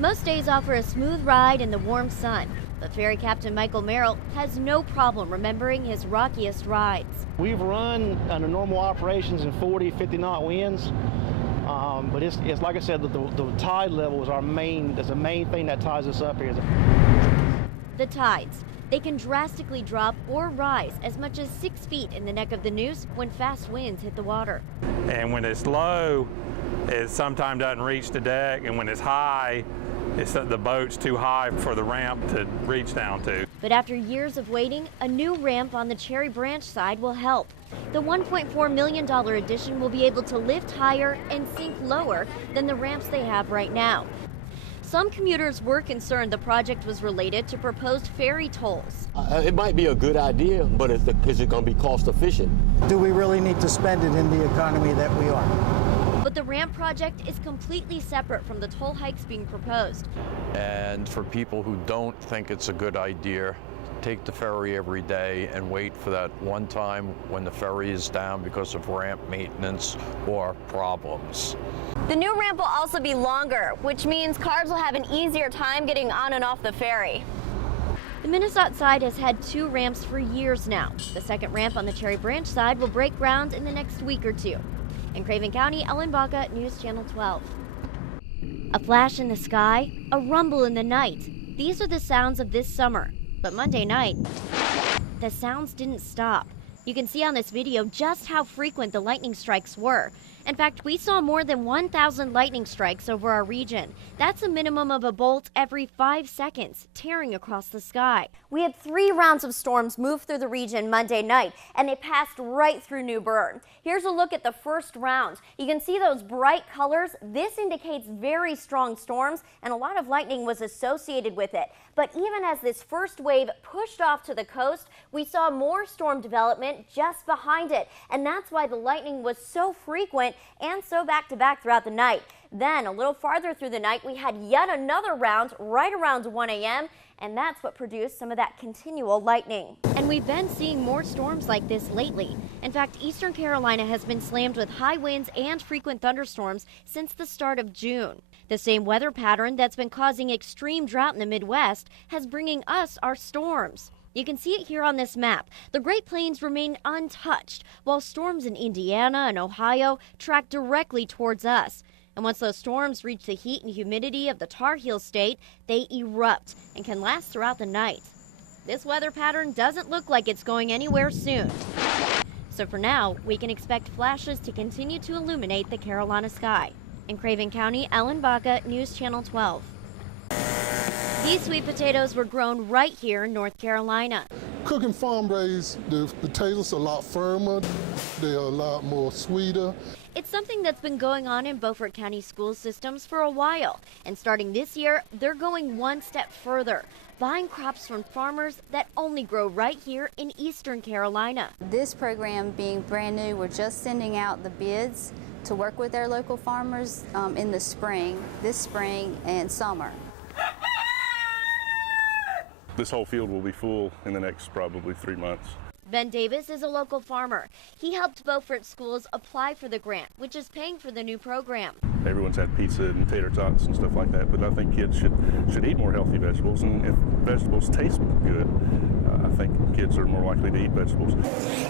Most days offer a smooth ride in the warm sun, but ferry captain Michael Merrill has no problem remembering his rockiest rides. We've run under normal operations in 40, 50 knot winds, but it's like I said, the tide level is that's the main thing that ties us up here. The tides. They can drastically drop or rise as much as 6 feet in the neck of the noose when fast winds hit the water. And when it's low, it sometimes doesn't reach the deck, and when it's high, the boat's too high for the ramp to reach down to. But after years of waiting, a new ramp on the Cherry Branch side will help. The $1.4 million addition will be able to lift higher and sink lower than the ramps they have right now. Some commuters were concerned the project was related to proposed ferry tolls. It might be a good idea, but is it going to be cost efficient? Do we really need to spend it in the economy that we are? But the ramp project is completely separate from the toll hikes being proposed. And for people who don't think it's a good idea, take the ferry every day and wait for that one time when the ferry is down because of ramp maintenance or problems. The new ramp will also be longer, which means cars will have an easier time getting on and off the ferry. The Minnesota side has had 2 ramps for years now. The second ramp on the Cherry Branch side will break ground in the next week or 2. In Craven County, Ellen Baca, News Channel 12. A flash in the sky, a rumble in the night. These are the sounds of this summer. But Monday night, the sounds didn't stop. You can see on this video just how frequent the lightning strikes were. In fact, we saw more than 1,000 lightning strikes over our region. That's a minimum of a bolt every 5 seconds, tearing across the sky. We had 3 rounds of storms move through the region Monday night, and they passed right through New Bern. Here's a look at the first round. You can see those bright colors. This indicates very strong storms, and a lot of lightning was associated with it. But even as this first wave pushed off to the coast, we saw more storm development just behind it. And that's why the lightning was so frequent and so back-to-back throughout the night. Then a little farther through the night, we had yet another round right around 1 a.m. and that's what produced some of that continual lightning. And we've been seeing more storms like this lately. In fact, Eastern Carolina has been slammed with high winds and frequent thunderstorms since the start of June. The same weather pattern that's been causing extreme drought in the Midwest has bringing us our storms. You can see it here on this map. The Great Plains remain untouched, while storms in Indiana and Ohio track directly towards us. And once those storms reach the heat and humidity of the Tar Heel state, they erupt and can last throughout the night. This weather pattern doesn't look like it's going anywhere soon. So for now, we can expect flashes to continue to illuminate the Carolina sky. In Craven County, Ellen Baca, News Channel 12. These sweet potatoes were grown right here in North Carolina. Cooking farm-raised, the potatoes are a lot firmer, they're a lot more sweeter. It's something that's been going on in Beaufort County school systems for a while. And starting this year, they're going one step further, buying crops from farmers that only grow right here in Eastern Carolina. This program being brand new, we're just sending out the bids to work with our local farmers in the spring, this spring and summer. This whole field will be full in the next probably 3 months. Ben Davis is a local farmer. He helped Beaufort schools apply for the grant, which is paying for the new program. Everyone's had pizza and tater tots and stuff like that, but I think kids should eat more healthy vegetables, and if vegetables taste good, I think kids are more likely to eat vegetables.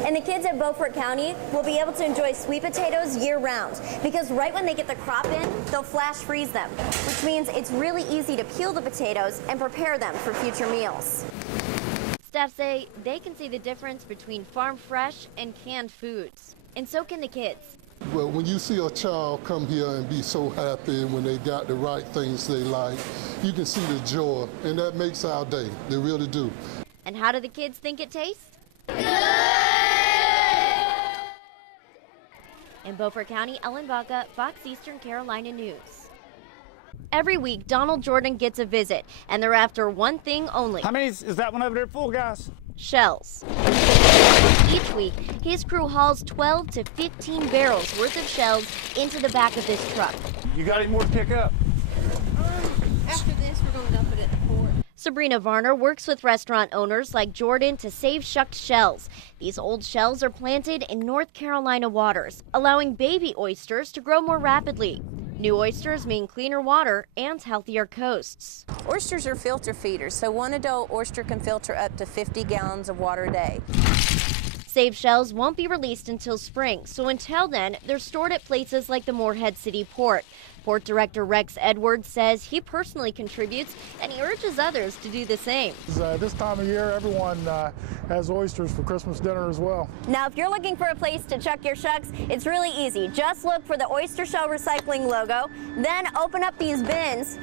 And the kids at Beaufort County will be able to enjoy sweet potatoes year-round, because right when they get the crop in, they'll flash freeze them, which means it's really easy to peel the potatoes and prepare them for future meals. Staff say they can see the difference between farm fresh and canned foods. And so can the kids. Well, when you see a child come here and be so happy when they got the right things they like, you can see the joy, and that makes our day. They really do. And how do the kids think it tastes? Good! In Beaufort County, Ellen Baca, Fox Eastern Carolina News. Every week, Donald Jordan gets a visit, and they're after one thing only. How many is that one over there full, guys? Shells. Each week, his crew hauls 12 to 15 barrels worth of shells into the back of this truck. You got any more to pick up? After this, we're going to dump it at the port. Sabrina Varner works with restaurant owners like Jordan to save shucked shells. These old shells are planted in North Carolina waters, allowing baby oysters to grow more rapidly. New oysters mean cleaner water and healthier coasts. Oysters are filter feeders, so one adult oyster can filter up to 50 gallons of water a day. Saved shells won't be released until spring, so until then, they're stored at places like the Morehead City Port. Port Director Rex Edwards says he personally contributes, and he urges others to do the same. This time of year, everyone has oysters for Christmas dinner as well. Now, if you're looking for a place to chuck your shucks, it's really easy. Just look for the Oyster Shell Recycling logo, then open up these bins,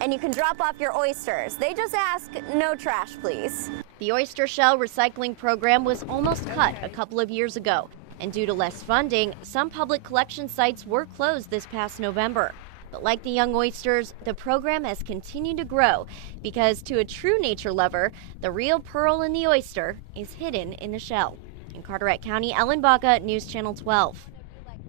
and you can drop off your oysters. They just ask, no trash, please. The Oyster Shell Recycling Program was almost cut a couple of years ago. And due to less funding, some public collection sites were closed this past November. But like the young oysters, the program has continued to grow because to a true nature lover, the real pearl in the oyster is hidden in the shell. In Carteret County, Ellen Baca, News Channel 12.